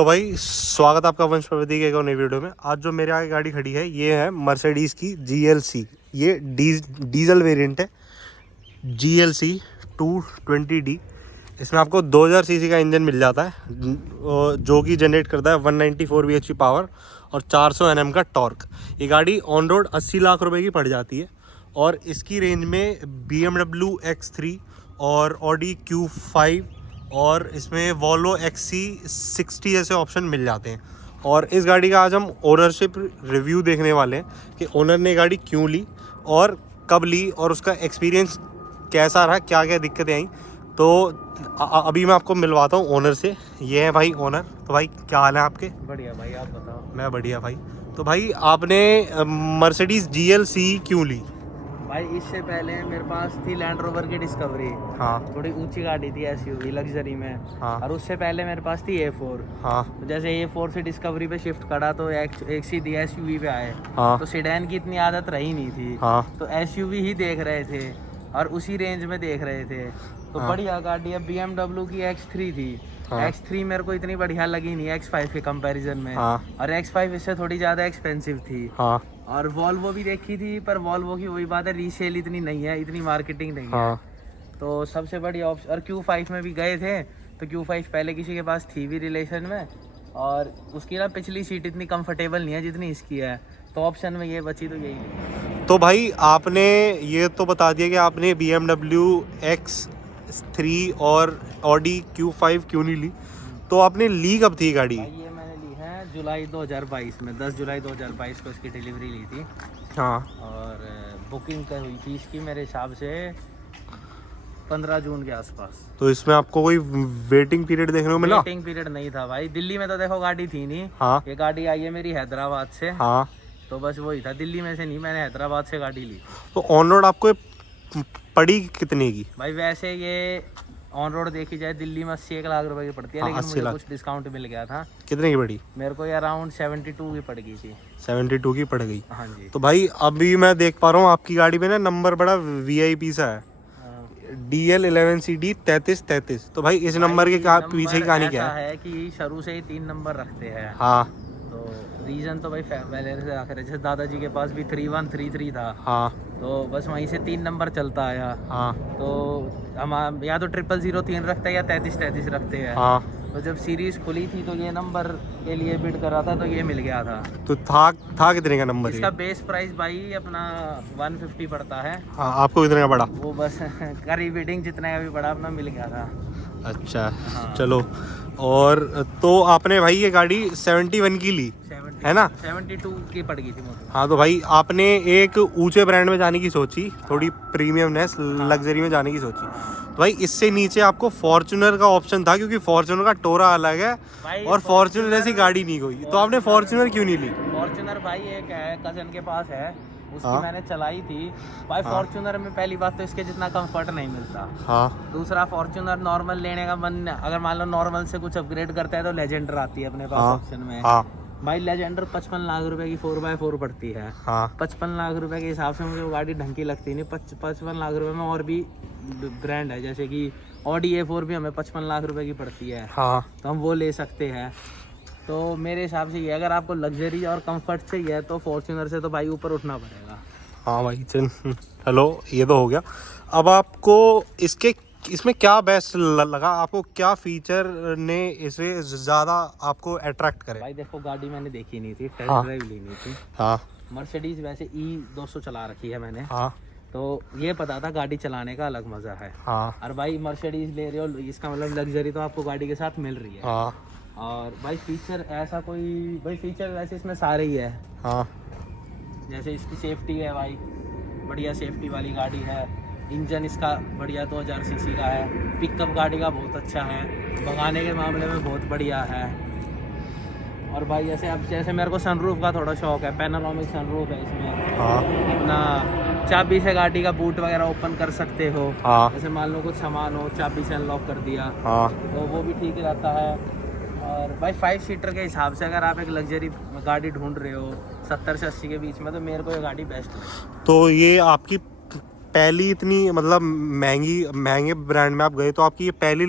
तो भाई स्वागत आपका वंश प्रवृत्ति के एक और नई वीडियो में। आज जो मेरे आगे गाड़ी खड़ी है ये है मर्सिडीज़ की GLC। ये डीजल वेरिएंट है GLC 220D। इसमें आपको 2000 सीसी का इंजन मिल जाता है जो कि जनरेट करता है 194 bhp पावर और 400 Nm का टॉर्क। ये गाड़ी ऑन रोड 80 लाख रुपए की पड़ जाती है और इसकी रेंज में BMW X3 और Audi Q5 और इसमें वॉल्वो XC60 जैसे ऑप्शन मिल जाते हैं। और इस गाड़ी का आज हम ओनरशिप रिव्यू देखने वाले हैं कि ओनर ने गाड़ी क्यों ली और कब ली और उसका एक्सपीरियंस कैसा रहा, क्या क्या दिक्कतें आई। तो अभी मैं आपको मिलवाता हूँ ओनर से। ये है भाई ओनर। तो भाई क्या हाल है आपके? बढ़िया भाई, आप बताओ। मैं बढ़िया भाई। तो भाई आपने मर्सिडीज़ GLC क्यों ली? भाई इससे पहले मेरे पास थी लैंड रोवर की डिस्कवरी। हाँ थोड़ी ऊंची गाड़ी थी, SUV लग्जरी में। हाँ और उससे पहले मेरे पास थी A4। हाँ तो जैसे A4 से डिस्कवरी पे शिफ्ट करा तो एक सीधी SUV पे आए। हाँ तो सेडान की इतनी आदत रही नहीं थी, हाँ तो SUV ही देख रहे थे और उसी रेंज में देख रहे थे। तो हाँ। बढ़िया गाड़ी है। BMW की X3 थी। हाँ। X3 मेरे को इतनी बढ़िया लगी नहीं X5 के कंपैरिजन में। हाँ। और X5 इससे थोड़ी ज़्यादा एक्सपेंसिव थी। हाँ और वॉल्वो भी देखी थी, पर वॉल्वो की वही बात है, रीसेल इतनी नहीं है, इतनी मार्केटिंग नहीं है। हाँ तो सबसे बड़ी ऑप्शन। और Q5 में भी गए थे तो Q5 पहले किसी के पास थी भी रिलेशन में, और उसकी ना पिछली सीट इतनी कंफर्टेबल नहीं है जितनी इसकी है। तो ऑप्शन में ये बची तो यही ली। तो भाई आपने ये तो बता दिया कि आपने BMW X3 और Audi Q5 क्यों नहीं ली, तो आपने ली कब थी गाड़ी? भाई ये मैंने ली है जुलाई 2022 में, 10 जुलाई 2022 को इसकी डिलीवरी ली थी। हाँ और बुकिंग कर हुई थी इसकी मेरे हिसाब से 15 जून के आसपास। तो इसमें आपको कोई वेटिंग पीरियड देखने को मिला? वेटिंग पीरियड नहीं था भाई। दिल्ली में तो देखो गाड़ी थी नहीं। हाँ ये गाड़ी आई है मेरी हैदराबाद से। हाँ। तो बस वही था, दिल्ली में से नहीं, मैंने हैदराबाद से गाड़ी ली। तो ऑन रोड आपको ये पड़ी कितने की? भाई वैसे ये ऑन रोड देखी जाए दिल्ली में 80 लाख रुपए की पड़ती है। हाँ, लेकिन 80 मुझे लाख। कुछ डिस्काउंट मिल गया था। कितने की पड़ी? मेरे को ये अराउंड 72 की पड़ गई थी। 72 की पड़ गई। हाँ जी। तो भाई अभी मैं देख पा रहा हूँ आपकी गाड़ी पे ना नंबर बड़ा VIP सा है, हाँ। DL11CD 3333। तो भाई इस नंबर के पीछे की कहानी क्या है? है कि शुरू से ही 3 नंबर रखते हैं। हाँ तो रीजन तो भाई पहले से आखिर है। जैसे दादाजी के पास भी 3133 था। हाँ तो बस वहीं से 3 नंबर चलता आया। हाँ तो हम या तो 0003 रखते हैं या 3333 रखते हैं। हाँ। तो जब सीरीज खुली थी तो ये नंबर के लिए बिड करा था तो ये मिल गया था। तो था कितने का नंबर? इसका बेस प्राइस भाई अपना 150 पड़ता है। हाँ, आपको कितने का पड़ा? वो बस करी बिडिंग जितने का भी पड़ा अपना मिल गया था। अच्छा। हाँ। चलो। और तो आपने भाई ये गाड़ी 71 की ली 70 है ना? 72 की पड़ गई थी मुझे। हाँ। तो भाई आपने एक ऊंचे ब्रांड में जाने की सोची, थोड़ी प्रीमियमनेस लग्जरी में जाने की सोची। तो भाई इससे नीचे आपको फॉर्च्यूनर का ऑप्शन था, क्योंकि फॉर्च्यूनर का टोरा अलग है भाई और फॉर्च्यूनर ऐसी गाड़ी नहीं कोई। तो आपने फॉर्च्यूनर क्यों नहीं ली? फॉर्च्यूनर भाई एक है कजन के पास है, उसकी हाँ। मैंने चलाई थी भाई। हाँ। फॉर्च्यूनर में पहली बात तो इसके जितना कंफर्ट नहीं मिलता। हाँ दूसरा फॉर्च्यूनर नॉर्मल लेने का मन, अगर मान लो नॉर्मल से कुछ अपग्रेड करता है तो लेजेंडर आती है अपने पास हाँ ऑप्शन में। हाँ भाई लेजेंडर 55 लाख रुपए की 4x4 पड़ती है। हाँ 55 लाख रुपए के हिसाब से मुझे वो गाड़ी ढंग की लगती नहीं। 55 लाख रुपए में और भी ब्रांड है, जैसे कि Audi A4 भी हमें 55 लाख रुपए की पड़ती है। हाँ। तो हम वो ले सकते हैं। तो मेरे हिसाब से ये, अगर आपको लग्जरी और कंफर्ट चाहिए तो फॉर्च्यूनर से तो भाई ऊपर उठना पड़ेगा। हाँ भाई चलो ये तो हो गया। अब आपको इसमें क्या बेस्ट लगा? आपको क्या फीचर ने इसे ज़्यादा आपको अट्रैक्ट करे? भाई देखो गाड़ी मैंने देखी नहीं थी, टेस्ट हाँ। ड्राइव लेनी थी। हाँ मर्सिडीज वैसे E200 चला रखी है मैंने। हाँ तो ये पता था गाड़ी चलाने का अलग मज़ा है। हाँ और भाई मर्सिडीज ले रहे हो, इसका मतलब लग्जरी तो आपको गाड़ी के साथ मिल रही है। हाँ और भाई फीचर ऐसा कोई, भाई फीचर वैसे इसमें सारे ही है। हाँ जैसे इसकी सेफ्टी है भाई, बढ़िया सेफ्टी वाली गाड़ी है। इंजन इसका बढ़िया 2000 सीसी का है। पिकअप गाड़ी का बहुत अच्छा है, भगाने के मामले में बहुत बढ़िया है। और भाई जैसे मेरे को सनरूफ का थोड़ा शौक है, पैनोरामिक सनरूफ है इसमें। हाँ अपना चाबी से गाड़ी का बूट वगैरह ओपन कर सकते हो। हाँ जैसे मान लो कुछ सामान हो, चाबी से अनलॉक कर दिया हाँ तो वो भी ठीक रहता है। और भाई 5 सीटर के हिसाब से अगर आप एक लग्जरी गाड़ी ढूंढ रहे हो 70 से 80 के बीच में, तो मेरे को ये गाड़ी बेस्ट है। तो ये आपकी पहली इतनी मतलब महंगे ब्रांड में आप गए तो आपकी ये पहली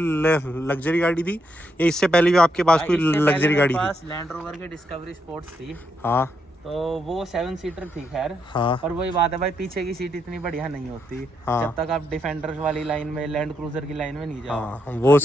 लग्जरी गाड़ी थी या इससे पहले भी आपके पास कोई लग्जरी गाड़ी थी? लैंड रोवर की डिस्कवरी स्पोर्ट्स थी। हाँ तो वो 7 सीटर थी खैर। हाँ। और वही बात है भाई, पीछे की सीट इतनी बढ़िया नहीं होती। हाँ। जब तक आप डिफेंडर वाली लाइन में, लैंड क्रूजर की लाइन में नहीं जाओ। हाँ, वो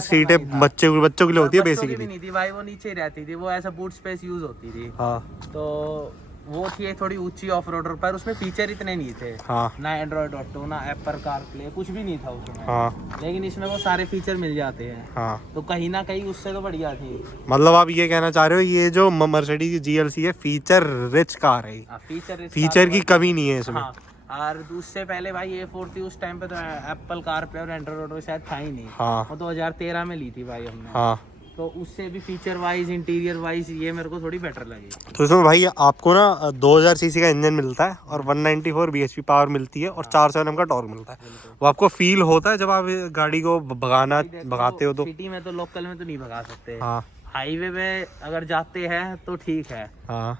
सीटें बच्चों के लिए होती है बेसिकली। भी नहीं थी भाई, वो नीचे ही रहती थी, वो ऐसा बूट स्पेस यूज होती थी। हाँ। तो वो थी थोड़ी ऊंची ऑफ रोडर पर, उसमें फीचर इतने नहीं थे। हाँ। ना एंड्रॉइड ऑटो, ना एप्पल कार प्ले, कुछ भी नहीं था उसमें। हाँ। लेकिन इसमें वो सारे फीचर मिल जाते हैं। हाँ। तो कहीं ना कहीं उससे तो बढ़िया थी। मतलब आप ये कहना चाह रहे हो ये जो मर्सिडीज GLC है फीचर रिच कार है, फीचर की कमी नहीं है इसमें। हाँ। और उससे पहले भाई A4 थी, उस टाइम पे तो एप्पल कार प्ले और एंड्रॉइड ऑटो शायद था ही नहीं। हाँ। वो 2013 में ली थी भाई हमने। हाँ। तो उससे भी फीचर वाइज, इंटीरियर वाइज ये मेरे को थोड़ी बेटर लगी। तो इसमें भाई आपको ना 2000 सीसी का इंजन मिलता है और 194 bhp पावर मिलती है और 400 Nm का टॉर्क मिलता है। वो आपको फील होता है जब आप गाड़ी को भगाते हो तो? सिटी में तो, लोकल में तो नहीं भगा सकते। हाँ। हाईवे में अगर जाते हैं तो ठीक है, हाँ।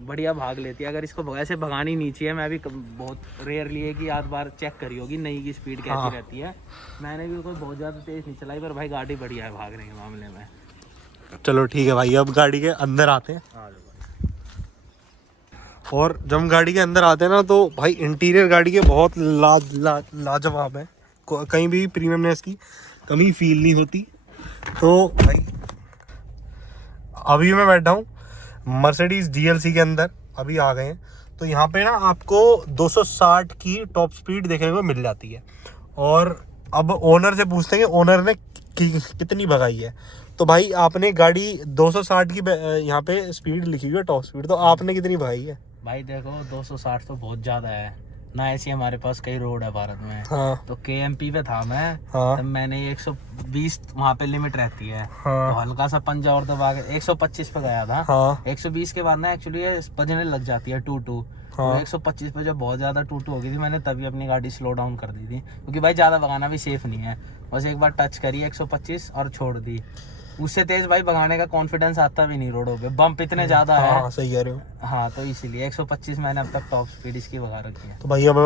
बढ़िया भाग लेती है। अगर इसको ऐसे भगानी नहीं चाहिए। मैं भी बहुत रेयरली है कि 8 बार चेक करी होगी नई की स्पीड कैसी हाँ। रहती है। मैंने भी कोई बहुत ज़्यादा तेज नहीं चलाई, पर भाई गाड़ी बढ़िया है भागने के मामले में। चलो ठीक है भाई, अब गाड़ी के अंदर आते हैं। और जब हम गाड़ी के अंदर आते हैं ना तो भाई इंटीरियर गाड़ी के बहुत लाजवाब है, कहीं भी प्रीमियमनेस की कमी फील नहीं होती। तो भाई अभी मैं बैठा हूँ मर्सिडीज GLC के अंदर, अभी आ गए हैं। तो यहाँ पे ना आपको 260 की टॉप स्पीड देखने को मिल जाती है। और अब ओनर से पूछते हैं कि ओनर ने कितनी भगाई है। तो भाई आपने गाड़ी 260 की यहाँ पे स्पीड लिखी हुई है टॉप स्पीड, तो आपने कितनी भगाई है? भाई देखो 260 तो बहुत ज़्यादा है ना, ऐसी हमारे पास कई रोड है भारत में। हाँ। तो KMP पे था मैं। हाँ। तब मैंने 120 वहाँ पे लिमिट रहती है। हाँ। तो हल्का सा पंजा और दबा के 125 पे गया था। हाँ। 120 के बाद ना एक्चुअली बजने लग जाती है 2-2। हाँ। तो 125 पे जब बहुत ज़्यादा 2-2 हो गई थी, मैंने तभी अपनी गाड़ी स्लो डाउन कर दी थी, क्योंकि भाई ज़्यादा भगाना भी सेफ नहीं है। बस एक बार टच करी 125 और छोड़ दी। उससे तेज भाई भगाने का कॉन्फिडेंस आता भी नहीं रोडों पे, बम्प इतने ज्यादा है। हाँ, सही कह रहे हो। हाँ, तो इसीलिए 125 मैंने अब तक टॉप स्पीड इसकी भगा रखी है। तो भाई अब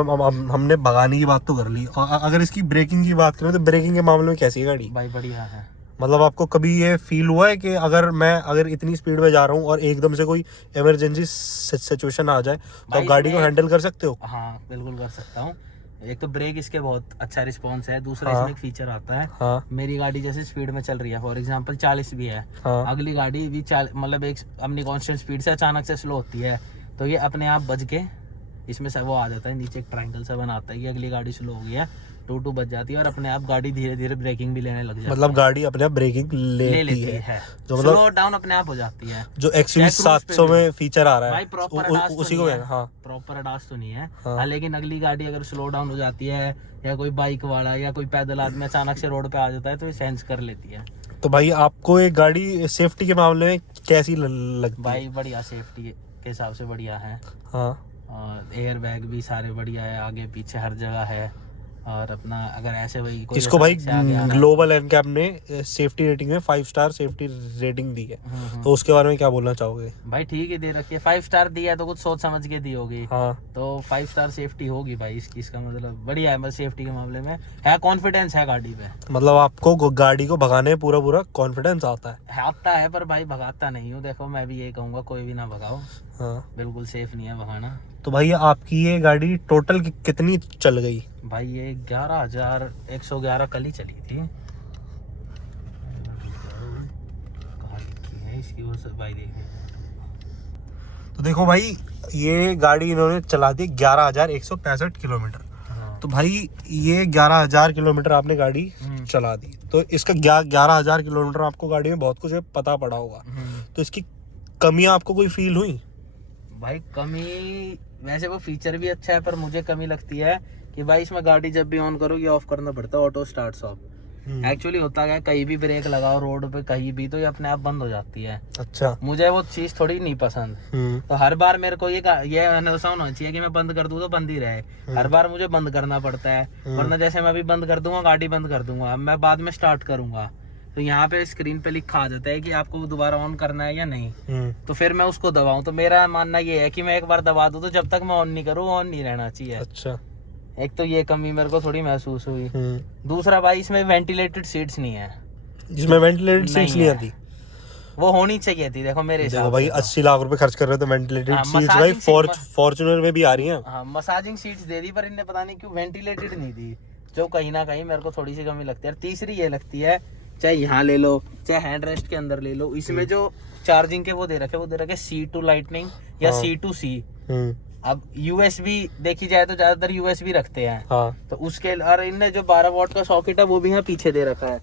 हमने भगाने की बात तो कर ली, और अगर इसकी ब्रेकिंग की बात करें तो ब्रेकिंग के मामले में कैसी है गाड़ी? भाई बढ़िया है। मतलब आपको कभी ये फील हुआ है कि अगर इतनी स्पीड में जा रहा हूँ और एकदम से कोई इमरजेंसी सिचुएशन आ जाए तो आप गाड़ी को हैंडल कर सकते हो? हाँ बिल्कुल कर सकता हूँ। एक तो ब्रेक इसके बहुत अच्छा रिस्पॉन्स है, दूसरा हाँ। इसमें एक फीचर आता है। हाँ। मेरी गाड़ी जैसे स्पीड में चल रही है, फॉर एग्जांपल 40 भी है। हाँ। अगली गाड़ी भी मतलब एक अपनी कांस्टेंट स्पीड से अचानक से स्लो होती है, तो ये अपने आप बज के इसमें से वो आ जाता है, नीचे एक ट्रायंगल सा बनाता है कि अगली गाड़ी स्लो हो गई है, 2-2 बज जाती है और अपने आप गाड़ी धीरे धीरे ब्रेकिंग भी लेने लग जाती है। मतलब गाड़ी अपने आप ब्रेकिंग ले लेती है। जो मतलब स्लो डाउन अपने आप हो जाती है। जो XUV 700 में फीचर आ रहा है भाई प्रॉपर उसी को है। हाँ। प्रॉपर अडास तो नहीं है। हाँ। हाँ, लेकिन अगली गाड़ी अगर स्लो डाउन हो जाती है या कोई बाइक वाला या कोई पैदल आदमी अचानक से रोड पे आ जाता है तो ये सेंस कर लेती है। तो भाई आपको ये गाड़ी सेफ्टी के मामले में कैसी लगती है? भाई बढ़िया, सेफ्टी के हिसाब से बढ़िया है। हाँ। और एयर बैग भी सारे बढ़िया है, आगे पीछे हर जगह है। और अपना अगर ऐसे वही कोई इसको भाई अचानक से आगे आ रहा है- ग्लोबल एनकैप ने सेफ्टी रेटिंग में 5 स्टार सेफ्टी रेटिंग दी है, तो उसके बारे में क्या बोलना चाहोगे? भाई ठीक है, दे रखी है। 5 स्टार दी है तो कुछ सोच समझ के दी होगी। हाँ। तो 5 स्टार सेफ्टी होगी भाई इसकी, इसका मतलब बढ़िया है। बस सेफ्टी के मामले में है, कॉन्फिडेंस है गाड़ी पे। मतलब आपको गाड़ी को भगाने में पूरा कॉन्फिडेंस आता है? आता है, पर भाई भगाता नहीं हूँ। देखो मैं भी यही कहूँगा, कोई भी ना भगाओ। हाँ। बिल्कुल सेफ नहीं है भगाना। तो भाई आपकी ये गाड़ी टोटल कितनी चल गई? भाई ये 11,111 कल ही चली थी। इसकी वो सब भाई देखिए। तो देखो भाई ये गाड़ी इन्होंने चला दी 11,165 किलोमीटर। तो भाई ये 11,000 किलोमीटर आपने गाड़ी चला दी, तो इसका 11,000 किलोमीटर आपको गाड़ी में बहुत कुछ पता पड़ा होगा, तो इसकी कमियां आपको कोई फील हुई? भाई कमी वैसे वो फीचर भी अच्छा है, पर मुझे कमी लगती है कि भाई इसमें गाड़ी जब भी ऑन करो ये ऑफ करना पड़ता है, ऑटो स्टार्ट स्टॉप। एक्चुअली होता है कहीं भी ब्रेक लगाओ रोड पे कहीं भी तो ये अपने आप बंद हो जाती है। अच्छा। मुझे वो चीज थोड़ी नहीं पसंद। तो हर बार मेरे को ये अनुभव होना चाहिए कि मैं बंद कर दूं तो बंद ही रहे। हर बार मुझे बंद करना पड़ता है, वरना जैसे मैं अभी बंद कर दूंगा गाड़ी बंद कर दूंगा, मैं बाद में स्टार्ट करूंगा तो यहाँ पे स्क्रीन पे लिखा आ जाता है कि आपको दोबारा ऑन करना है या नहीं। तो फिर मैं उसको दबाऊं, तो मेरा मानना ये है कि मैं एक बार दबा दूं तो जब तक मैं ऑन नहीं करूँ ऑन नहीं रहना चाहिए। अच्छा। एक तो ये कमी मेरे को थोड़ी महसूस हुई। दूसरा भाई इसमें वेंटिलेटेड सीट्स नहीं है, जिसमें वेंटिलेटेड सीट्स नहीं आती, वो होनी चाहिए थी। देखो मेरे देखो हिसाब भाई से 80 लाख रुपए खर्च कर रहे हो तो वेंटिलेटेड हाँ, सीट्स भाई मसाजिंग फॉर्च्यूनर में भी आ रही हैं। हाँ मसाजिंग सीट्स दे दी, पर इनने पता नहीं क्यों वेंटिलेटेड नहीं दी, जो कहीं ना कहीं मेरे को थोड़ी सी कमी लगती है। और तीसरी ये लगती है, चाहे यहाँ ले लो चाहे हैंड रेस्ट के अंदर ले लो, इसमें जो चार्जिंग के वो दे रखे C2 लाइटनिंग या हाँ। C2C। अब USB देखी जाए तो ज्यादातर USB रखते हैं, हाँ। तो उसके और इनने जो 12 वॉट का सॉकेट है वो भी यहाँ पीछे दे रखा है।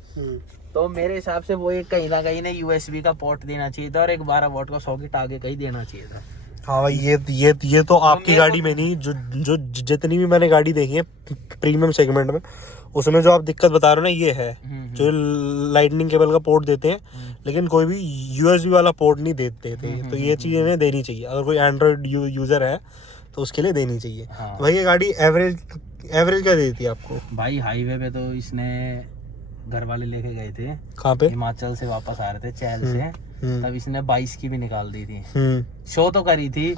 तो मेरे हिसाब से वो एक कहीं ना कहीं ने USB का पोर्ट देना चाहिए था और एक 12 वॉट का सॉकेट आगे कहीं देना चाहिए था। हाँ भाई ये तो आपकी गाड़ी में नहीं, जो जितनी भी मैंने गाड़ी देखी है प्रीमियम सेगमेंट में, उसमें जो आप दिक्कत बता रहे हो ना ये है, जो लाइटनिंग केबल का पोर्ट देते हैं लेकिन कोई भी USB वाला पोर्ट नहीं देते थे। तो ये चीज़ इन्हें देनी चाहिए, अगर कोई एंड्रॉयड यूज़र है तो उसके लिए देनी चाहिए। हाँ। तो भाई ये गाड़ी एवरेज क्या देती है आपको? भाई हाईवे पे तो इसने घर वाले लेके गए थे, कहाँ पे? हिमाचल से वापस आ रहे थे चैल से, तब इसने 22 की भी निकाल दी थी। शो तो करी थी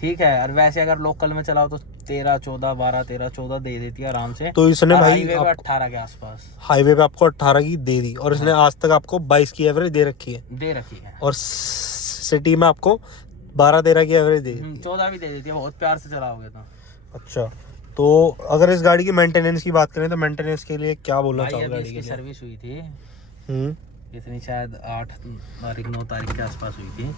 ठीक है, और वैसे अगर लोकल में चलाओ तो 13, 14, 12, 13, 14 दे देती है आराम से। तो इसने भाई हाईवे पे 18 के आसपास, हाईवे पे आपको 18 की दे दी और इसने आज तक आपको 22 की एवरेज दे रखी है और सिटी में आपको 12-13 की एवरेज दे दी, 14 भी दे देती है, बहुत प्यार से चलाओगे तो। अच्छा, तो अगर इस गाड़ी की मेंटेनेंस की बात करें तो मेंटेनेंस के लिए क्या बोलना चाहोगे? गाड़ी इसकी सर्विस हुई थी इतनी, शायद 8 तारीख 9 तारीख के आसपास हुई थी,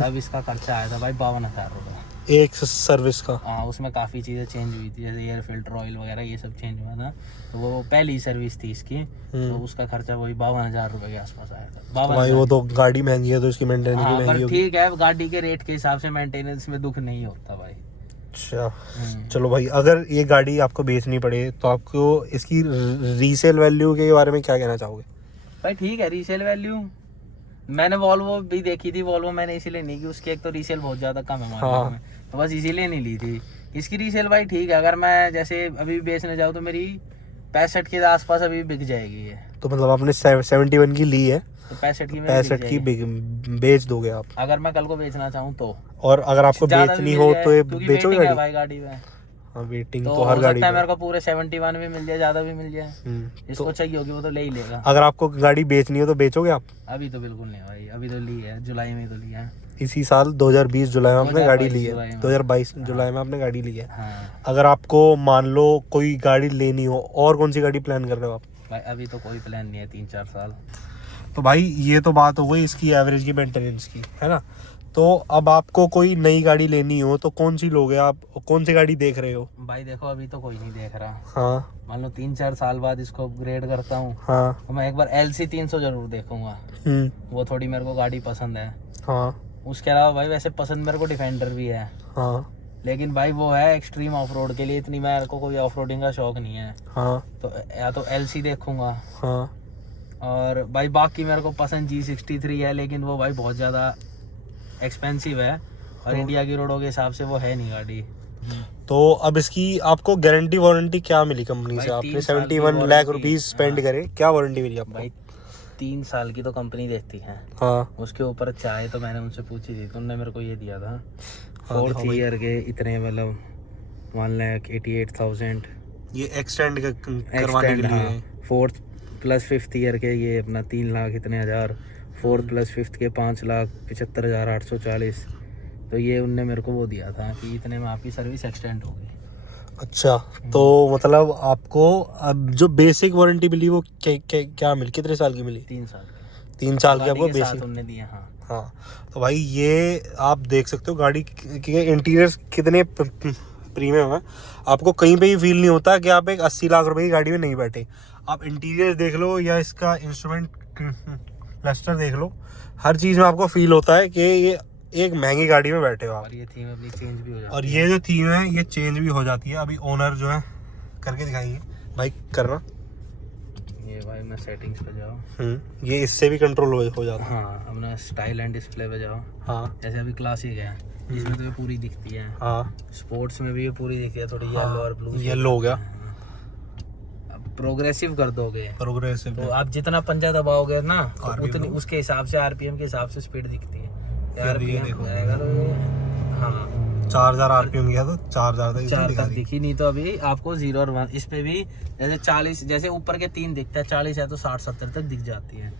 तब इसका खर्चा आया था भाई 52,000 रुपये एक सर्विस का। हाँ, उसमें काफ़ी चीज़ें चेंज हुई थी, जैसे एयर फिल्टर ऑयल वगैरह ये सब चेंज हुआ था। तो वो पहली सर्विस थी इसकी, तो उसका खर्चा वही 52,000 रुपये के आसपास आया था। भाई वो तो गाड़ी महंगी है तो इसकी मेंटेनेंस भी महंगी होगी। ठीक है, गाड़ी के रेट के हिसाब से मेंटेनेंस में दुख नहीं होता भाई। अच्छा चलो भाई, अगर ये गाड़ी आपको बेचनी पड़े तो आपको इसकी रीसेल वैल्यू के बारे में क्या कहना चाहोगे? भाई ठीक है, रीसेल वैल्यू मैंने वॉल्वो भी देखी थी, वॉल्वो मैंने इसीलिए नहीं की, उसकी एक तो रीसेल बहुत ज़्यादा कम है मार्केट में, तो बस इसीलिए नहीं ली थी। इसकी रीसेल भाई ठीक है, अगर मैं जैसे अभी बेचने जाऊँ तो मेरी 65 के आसपास अभी बिक जाएगी ये। तो मतलब आपने 71 की ली है तो 65 की बेच दोगे आप अगर मैं कल को बेचना चाहूँ तो? और अगर आपको बेचनी हो तो ये बेचोगे गाड़ी? भाई गाड़ी में हाँ, वेटिंग तो हर गाड़ी में मेरे को पूरे 71 में मिल जाए, ज्यादा भी मिल जाए, जिसको तो चाहिए होगी वो तो ले ही लेगा। अगर आपको गाड़ी बेचनी हो तो बेचोगे आप? अभी तो बिल्कुल नहीं भाई, अभी तो ली है, जुलाई में तो लिया है, इसी साल 2020 जुलाई में आपने गाड़ी ली है, 2022 जुलाई में आपने गाड़ी ली है। अगर आपको मान लो कोई गाड़ी लेनी हो, और कौन सी गाड़ी प्लान कर रहे हो आप? भाई अभी तो कोई प्लान नहीं है, 3-4 साल। तो भाई ये तो बात हो गई इसकी एवरेज की, मेंटेनेंस की, है ना। तो अब आपको कोई नई गाड़ी लेनी हो तो कौन सी लोगे आप? कौन सी गाड़ी देख रहे हो? भाई देखो अभी तो कोई नहीं देख रहा। हाँ, मान लो 3-4 साल बाद इसको अपग्रेड करता हूँ, हाँ, तो मैं एक बार LC 300 जरूर देखूंगा, वो थोड़ी मेरे को गाड़ी पसंद है। हाँ, उसके अलावा भाई वैसे पसंद मेरे को डिफेंडर भी है, हाँ, लेकिन भाई वो है एक्सट्रीम ऑफ रोड के लिए, इतनी मेरे को कोई ऑफ रोडिंग का शौक नहीं है। हाँ, तो या तो LC देखूंगा, हाँ, और भाई बाकी मेरे को पसंद G63 है, लेकिन वो भाई बहुत ज़्यादा एक्सपेंसिव है और इंडिया की रोडों के हिसाब से वो है नहीं गाड़ी। तो अब इसकी आपको गारंटी वारंटी क्या मिली कंपनी से? आपने 71 लाख रुपीज स्पेंड करे, क्या वारंटी मिली आपको? भाई 3 साल की तो कंपनी देती है। हाँ, उसके ऊपर चाहे तो मैंने उनसे पूछी थी, तो उन्होंने मेरे को ये दिया था 4th ईयर के इतने, मतलब 1,88,000 ये एक्सटेंड करवाने के लिए। 4th प्लस 5th ईयर के ये अपना 3 लाख इतने हज़ार, 4th प्लस 5th के 5,75,840। तो ये उनने मेरे को वो दिया था कि इतने में आपकी सर्विस एक्सटेंड होगी। अच्छा, तो मतलब आपको अब जो बेसिक वारंटी मिली वो क्या मिली, कितने साल की मिली? 3 साल की। 3 साल की आपको बेसिक उन्होंने दिया। हाँ, हाँ। तो भाई ये आप देख सकते हो गाड़ी के इंटीरियर कितने प्रीमियम है। आपको कहीं पे ही फील नहीं होता कि आप एक 80 लाख रुपए की गाड़ी में नहीं बैठे। आप इंटीरियर देख लो या इसका इंस्ट्रूमेंट क्लस्टर देख लो, हर चीज़ में आपको फील होता है कि ये एक महंगी गाड़ी में बैठे हो आप। और ये थीम अपनी चेंज भी हो जाती है। और ये जो थीम है ये चेंज भी हो जाती है। अभी ओनर जो है करके दिखाएंगे भाई, करना ये भाई मैं सेटिंग्स पे जाओ, ये इससे भी कंट्रोल हो जाता है। हाँ, अपना स्टाइल एंड डिस्प्ले पे जाओ। हाँ, जैसे अभी क्लासिक है, इसमें तो ये पूरी दिखती है। हाँ, स्पोर्ट्स में भी ये पूरी दिखती है, थोड़ी येलो और ब्लू। येलो हो गया। अब प्रोग्रेसिव कर दोगे प्रोग्रेसिव तो आप जितना पंजा दबाओगे ना, तो उतनी उसके हिसाब से RPM के हिसाब से स्पीड दिखती है। RPM जाएगा तो हाँ 4000 आरपीएम गया तो 4000 तक 4 दिखा तक रही। दिखी, नहीं तो अभी आपको 0 और 1 इस पे भी जैसे 40, जैसे ऊपर के 3 दिखता है, 40 है तो 60-70 तक दिख जाती है।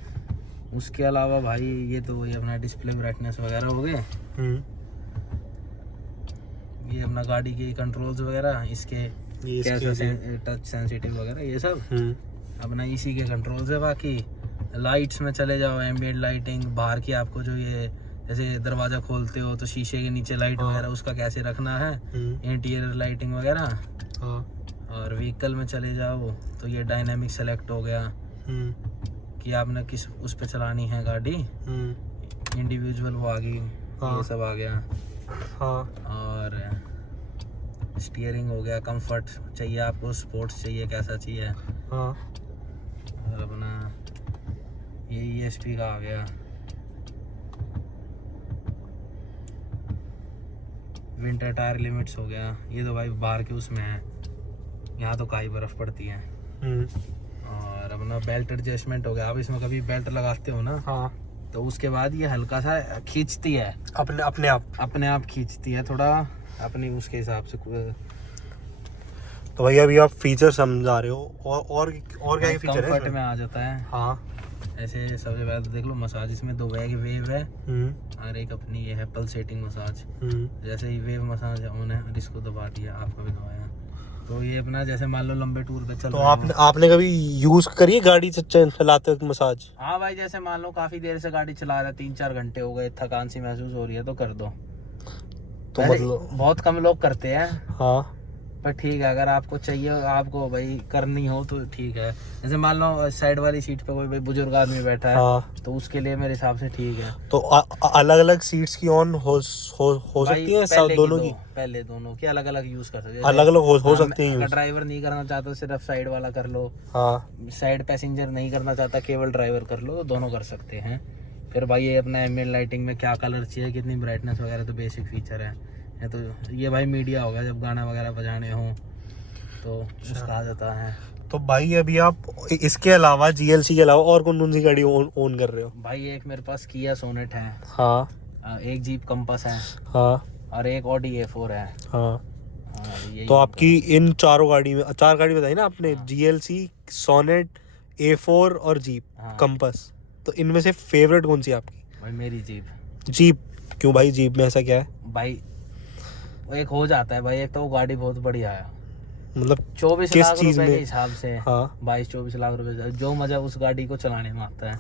उसके अलावा भाई ये तो वही अपना डिस्प्ले ब्राइटनेस वगैरह हो गए, ये अपना गाड़ी के कंट्रोल्स वगैरह, इसके ये कैसे टच सेंसिटिव वगैरह ये सब अपना इसी के कंट्रोल्स है। बाकी लाइट्स में चले जाओ, एम्बिएंट लाइटिंग, बाहर की आपको जो ये जैसे दरवाज़ा खोलते हो तो शीशे के नीचे लाइट वगैरह उसका कैसे रखना है, इंटीरियर लाइटिंग वगैरह। और व्हीकल में चले जाओ तो ये डायनामिक सेलेक्ट हो गया कि आपने किस उस पे चलानी है गाड़ी, इंडिविजुअल वो आ गई, ये सब आ गया। और स्टीयरिंग हो गया, कंफर्ट चाहिए आपको, स्पोर्ट्स चाहिए, कैसा चाहिए। और अपना ये ESP का आ गया, विंटर टायर लिमिट्स हो गया, ये तो भाई बाहर के उसमें है, यहाँ तो काई बर्फ़ पड़ती है। और अपना बेल्ट एडजस्टमेंट हो गया, आप इसमें कभी बेल्ट लगाते हो ना तो उसके बाद ये हल्का सा खींचती है, अपने आप खींचती है थोड़ा अपनी उसके हिसाब से। तो भाई अभी आप फीचर समझा रहे हो, और क्या फीचर है कंफर्ट इसमें? में आ जाता है। ऐसे सबसे पहले तो देख लो मसाज, इसमें 2 वेव है और एक अपनी ये है पल्सेटिंग मसाज। जैसे ही वेव मसाज ऑन है और इसको दबा दिया, आपका भी दबाया तो ये अपना जैसे मान लो लंबे टूर पे चल तो रहे हो। आपने कभी यूज करी है गाड़ी चलाते वक्त मसाज? हाँ भाई, जैसे मान लो काफी देर से गाड़ी चला रहा है, 3-4 घंटे हो गए, थकान सी महसूस हो रही है तो कर दो। तो मतलब बहुत कम लोग करते हैं, हाँ, पर ठीक है अगर आपको चाहिए, आपको भाई करनी हो तो ठीक है। जैसे मान लो साइड वाली सीट पे कोई भाई बुजुर्ग आदमी बैठा है तो उसके लिए मेरे हिसाब से ठीक है। तो अलग अलग सीट्स की ऑन हो सकती है, सब दोनों की? पहले दोनों की अलग अलग यूज कर सकते हैं, अलग अलग हो सकती हैं। अगर ड्राइवर नहीं करना चाहता तो सिर्फ साइड वाला कर लो, साइड पैसेंजर नहीं करना चाहता केवल ड्राइवर कर लो, तो दोनों कर सकते हैं। फिर भाई ये अपना एम्बिएंट लाइटिंग में क्या कलर चाहिए, कितनी ब्राइटनेस वगैरह तो बेसिक फीचर है। तो ये भाई मीडिया हो गया, जब गाना वगैरह बजाने हो तो उसका आ जाता है। तो भाई अभी आप इसके अलावा GLC के अलावा और कौन सी गाड़ी ओन कर रहे हो? भाई एक मेरे पास किया सोनेट है, एक जीप कंपास है, और एक ऑडी A4 है। तो आपकी इन चारों गाड़ी में 4 गाड़ी बताई ना आपने, GLC, सोनेट, A4 और जीप कंपास। तो इनमें से फेवरेट कौन सी आपकी? भाई मेरी जीप। क्यों भाई, जीप में ऐसा क्या है? भाई वो एक हो जाता है भाई, एक तो वो गाड़ी बहुत बढ़िया है, मतलब 24 किस लाख चीज रुपए में? के हिसाब से 22-24 लाख रुपए से जो मजा उस गाड़ी को चलाने में आता है,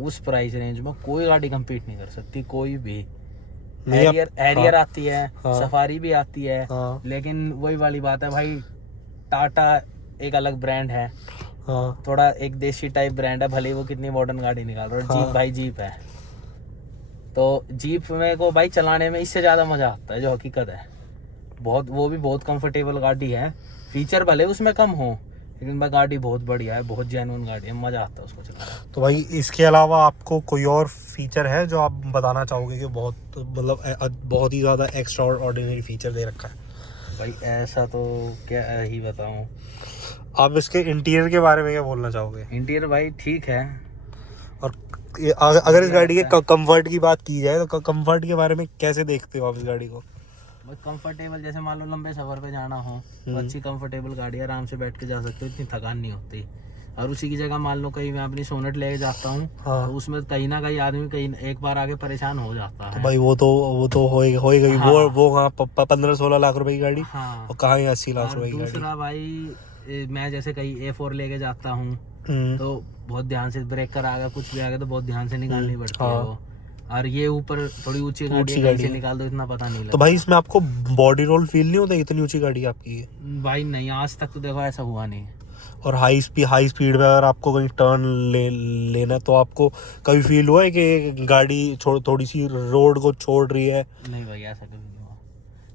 उस प्राइस रेंज में कोई गाड़ी compete नहीं कर सकती, कोई भी। हैरियर आती है, सफारी भी आती है, लेकिन वही वाली बात है भाई, टाटा एक अलग ब्रांड है, थोड़ा एक देसी टाइप ब्रांड है, भले वो कितनी मॉडर्न गाड़ी निकाल रहा है। जीप भाई जीप है, तो जीप में को भाई चलाने में इससे ज़्यादा मज़ा आता है, जो हकीकत है। बहुत वो भी बहुत कंफर्टेबल गाड़ी है, फीचर भले उसमें कम हो लेकिन भाई गाड़ी बहुत बढ़िया है, बहुत जेन्युइन गाड़ी है, मज़ा आता है उसको चलाने। तो भाई इसके अलावा आपको कोई और फीचर है जो आप बताना चाहोगे कि बहुत मतलब बहुत ही ज़्यादा एक्स्ट्रा ऑर्डिनरी फीचर दे रखा है? भाई ऐसा तो क्या ही बताऊँ। आप इसके इंटीरियर के बारे में क्या बोलना चाहोगे? इंटीरियर भाई ठीक है, और अगर इस गाड़ी के कंफर्ट की बात की जाए तो कंफर्ट के बारे में कैसे देखते हो आप इस गाड़ी को? कंफर्टेबल, जैसे मान लो लंबे सफर पे जाना हो तो अच्छी कंफर्टेबल गाड़ी, आराम से बैठ के जा सकते हो, इतनी थकान नहीं होती। और उसी की जगह मान लो कहीं मैं अपनी सोनेट लेके जाता हूँ तो उसमें कहीं ना कहीं आदमी कहीं एक बार आगे परेशान हो जाता है। तो भाई वो तो होएगा ही। वो 15-16 लाख रुपए की गाड़ी, और कहाँ 80 लाख रुपए की गाड़ी। दूसरा भाई मैं जैसे कहीं A4 लेके जाता हूँ तो बहुत ध्यान से, ब्रेकर आ गया कुछ भी आ गया तो बहुत ध्यान से निकालनी पड़ती है वो। और ये ऊपर थोड़ी ऊंची गाड़ी से निकाल दो, इतना पता नहीं लगता। तो भाई इसमें आपको बॉडी रोल फील नहीं होता, इतनी ऊंची गाड़ी आपकी है? भाई नहीं, आज तक तो देखो ऐसा हुआ नहीं। और हाई स्पीड में अगर आपको कहीं टर्न लेना तो आपको कभी फील हुआ है कि गाड़ी थोड़ी सी रोड को छोड़ रही है? नहीं भाई, ऐसा कभी नहीं हुआ।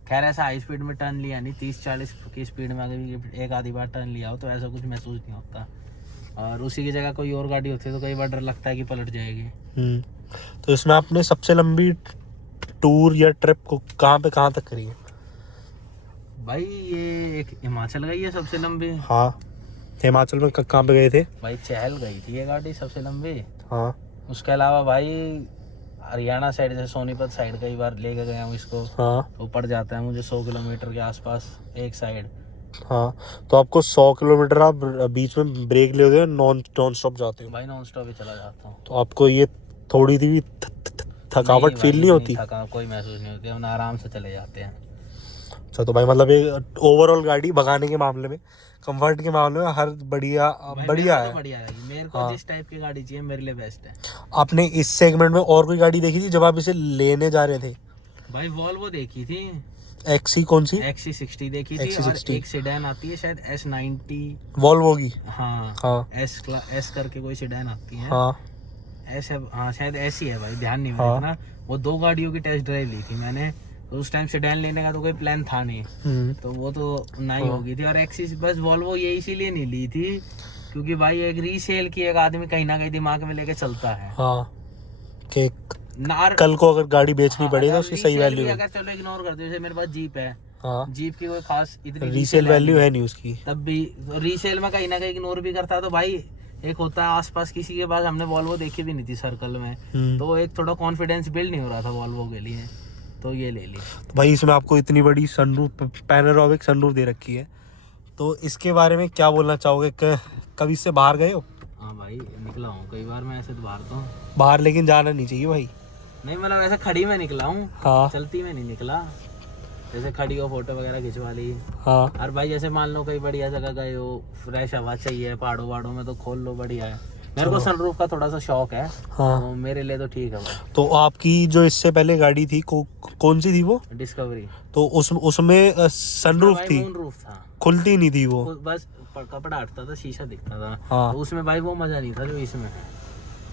खैर ऐसा हाई स्पीड में टर्न लिया नहीं, 30-40 की स्पीड में अगर एक आधी बार टर्न लिया हो तो ऐसा कुछ महसूस नहीं होता। और उसी की जगह कोई और गाड़ी होती है तो कई बार डर लगता है कि पलट जाएगी। तो इसमें आपने सबसे लंबी टूर या ट्रिप को कहाँ तक करी है? भाई ये एक हिमाचल गई है सबसे लंबी। हिमाचल में कहाँ पे गए थे? भाई चहल गई थी ये गाड़ी सबसे लंबी। हाँ। उसके अलावा भाई हरियाणा साइड जैसे सोनीपत साइड कई बार लेके गया हूँ इसको, हाँ तो पड़ जाता है मुझे 100 किलोमीटर के आसपास एक साइड। हाँ। तो आपको 100 किलोमीटर आप बीच में ब्रेक ले होते हो, नॉन स्टॉप जाते हो? भाई नॉन स्टॉप ही चला जाता हूँ। तो आपको ये थोड़ी सी भी थकावट फील नहीं होती? थकावट कोई महसूस नहीं होती, हम आराम से चले जाते हैं। अच्छा, तो भाई मतलब ये ओवरऑल गाड़ी भगाने के मामले में, कंफर्ट के मामले में हर बढ़िया बढ़िया है। बढ़िया है मेरे को, हाँ। जिस टाइप की गाड़ी चाहिए मेरे लिए बेस्ट है। आपने इस सेगमेंट में और कोई गाड़ी देखी थी जब आप इसे लेने जा रहे थे? भाई वॉल्वो देखी थी, एक्सी कौन सी? XC60 देखी थी, और XC60 एक सेडान आती है शायद S90। वॉल्वो की? हाँ हाँ एस करके कोई सेडान आती है। हाँ ऐसे हाँ शायद ऐसी है भाई, ध्यान नहीं हाँ। मेरा इतना। वो 2 गाड़ियों की टेस्ट ड्राइव ली थी मैंने, तो उस टाइम सेडान लेने का तो कोई प्लान था नहीं, तो वो तो नहीं हाँ। होगी थी। और एक्सिस बस वॉल्वो ये इसीलिए नहीं ली थी क्योंकि भाई एक रीसेल की एक आदमी कहीं ना कहीं दिमाग में लेके चलता है। हाँ कि नार कल को अगर गाड़ी बेचनी हाँ, पड़े तो अगर उसकी सही resale वैल्यू भी है। अगर चलो इग्नोर कर दो, जैसे मेरे पास जीप है, हाँ, जीप की कोई खास इतनी रीसेल वैल्यू है नहीं उसकी। तब भी रीसेल में कहीं ना कहीं इग्नोर भी करता है। तो भाई एक होता है आसपास किसी के पास, हमने वॉल्वो देखी भी नहीं थी सर्कल में, तो एक थोड़ा कॉन्फिडेंस बिल्ड नहीं हो रहा था वॉल्वो के लिए, तो ये ले ली। तो भाई इसमें आपको इतनी बड़ी सनरूफ, पैनोरामिक सनरूफ दे रखी है, तो इसके बारे में क्या बोलना चाहोगे? कभी इससे बाहर गए हो? हाँ भाई निकला हूँ कई बार मैं ऐसे, तो बाहर तो बाहर, लेकिन जाना नहीं चाहिए भाई। नहीं, मतलब ऐसे खड़ी में निकला हूँ, हाँ चलती में नहीं निकला। जैसे खड़ी हो फोटो वगैरह खिंचवा ली। हाँ और भाई जैसे मान लो कहीं बढ़िया जगह गए हो, फ्रेश हवा चाहिए पहाड़ों वहाड़ों में, तो खोल लो, बढ़िया है। मेरे को सनरूफ का थोड़ा सा शौक है, हाँ। तो मेरे लिए तो ठीक है भाई। तो आपकी जो इससे पहले गाड़ी थी कौन सी थी वो? डिस्कवरी। तो उसमें सनरूफ भाई थी, मून रूफ था, खुलती नहीं थी वो? बस कपड़ा हटता था, शीशा दिखता था। हाँ। तो उसमें भाई वो मजा नहीं था जो इसमें है।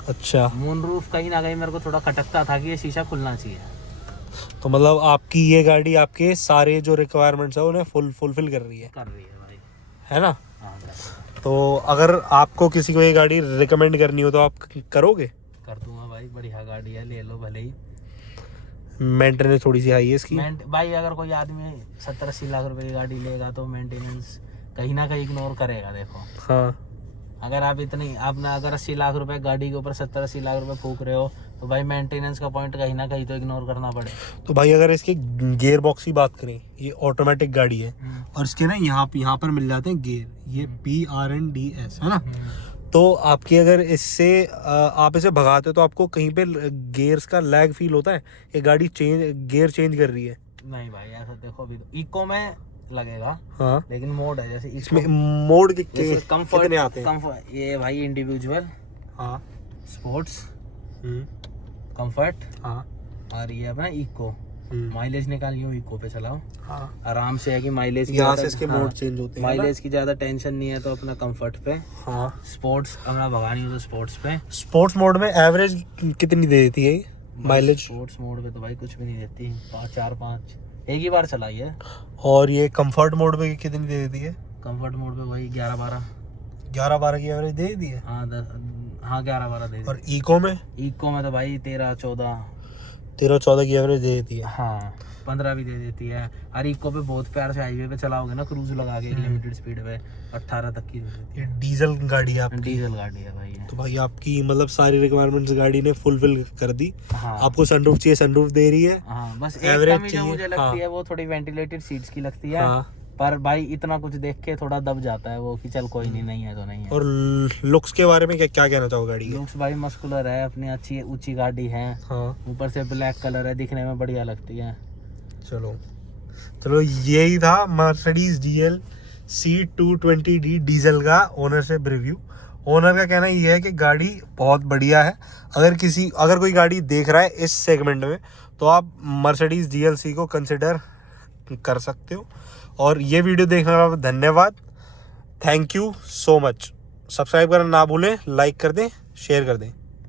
अच्छा, मून रूफ कहीं ना कहीं मेरे को थोड़ा खटकता था कि ये शीशा खुलना चाहिए। तो मतलब आपकी ये गाड़ी आपके सारे जो रिक्वायरमेंट्स है उन्हें फुलफिल कर रही है भाई, है ना? हाँ भाई। तो अगर आपको किसी को ये गाड़ी रिकमेंड करनी हो तो आप करोगे? कर दूंगा भाई, बढ़िया गाड़ी है, ले लो भले ही। मेंटेनेंस थोड़ी सी हाई है इसकी। भाई अगर कोई आदमी 70-80 लाख रुपए की गाड़ी लेगा तो मेंटेनेंस कहीं ना कहीं इग्नोर करेगा। देखो हाँ, अगर आप आपने अगर 80 लाख रुपए गाड़ी के ऊपर 70-80 लाख रुपए फूक रहे हो, तो भाई मेंटेनेंस का पॉइंट कहीं ना कहीं तो इग्नोर करना पड़े। तो भाई अगर इसके गियर बॉक्स की बात करें, ये ऑटोमेटिक गाड़ी है और इसके ना यहाँ पर मिल जाते हैं गियर, ये PRNDS है ना? तो आपकी अगर इससे आप इसे भगाते हो तो आपको कहीं पे गियर्स का लैग फील होता है? ये गाड़ी गियर चेंज कर रही है? नहीं भाई ऐसा देखो, अभी तो इको में लगेगा, हाँ, लेकिन मोड है जैसे इसमें मोड कितने आते हैं? कंफर्ट ये भाई इंडिविजुअल, हाँ, स्पोर्ट्स, कंफर्ट, हाँ, और ये अपना इको। माइलेज निकालियो इको पे चलाओ, हाँ। आराम से है कि माइलेज यहाँ से इसके मोड चेंज होते हैं। माइलेज की ज्यादा टेंशन नहीं है तो अपना कंफर्ट पे। हाँ, स्पोर्ट्स अपना भगानी हो तो स्पोर्ट्स पे। स्पोर्ट्स मोड में एवरेज कितनी दे देती है माइलेज? स्पोर्ट्स मोड पे तो भाई कुछ भी नहीं देती, 4-5 एक ही बार चलाई है। और ये कंफर्ट मोड पे कितनी दे देती है? कंफर्ट मोड पे वही 11-12 की एवरेज दे देती है। हाँ 11-12 दे दी। और इको में? इको में तो भाई 13-14 की एवरेज दे देती है। हाँ 15 भी दे देती है। और इको पे बहुत प्यार से हाईवे पे चलाओगे ना, क्रूज लगा के लिमिटेड स्पीड पे 18 तक की दे देती ये डीजल गाड़ी है है। आपकी? डीजल गाड़ी है भाई ये। तो भाई आपकी मतलब सारी रिक्वायरमेंट्स गाड़ी ने फुलफिल कर दी। हाँ। आपको सनरूफ चाहिए, सनरूफ दे रही है। हाँ बस एक Average कमी जो चाहिए, मुझे लगती हाँ। है वो थोड़ी वेंटिलेटेड सीट्स की लगती है। हाँ। पर भाई इतना कुछ देख के थोड़ा दब जाता है वो कि चल कोई नहीं है तो नहीं है। और लुक्स के बारे में क्या कहना चाहोगे गाड़ी के? लुक्स भाई मस्कुलर है, अपनी अच्छी ऊंची गाड़ी है। हाँ, ऊपर से ब्लैक कलर है, दिखने में बढ़िया लगती है। चलो यही था मर्सिडीज GLC 220D डीजल का ओनरशिप रिव्यू। ओनर का कहना ये है कि गाड़ी बहुत बढ़िया है। अगर कोई गाड़ी देख रहा है इस सेगमेंट में तो आप मर्सिडीज GLC को कंसिडर कर सकते हो। और ये वीडियो देखने का धन्यवाद, thank you so much. Subscribe करना ना भूलें, लाइक कर दें, शेयर कर दें।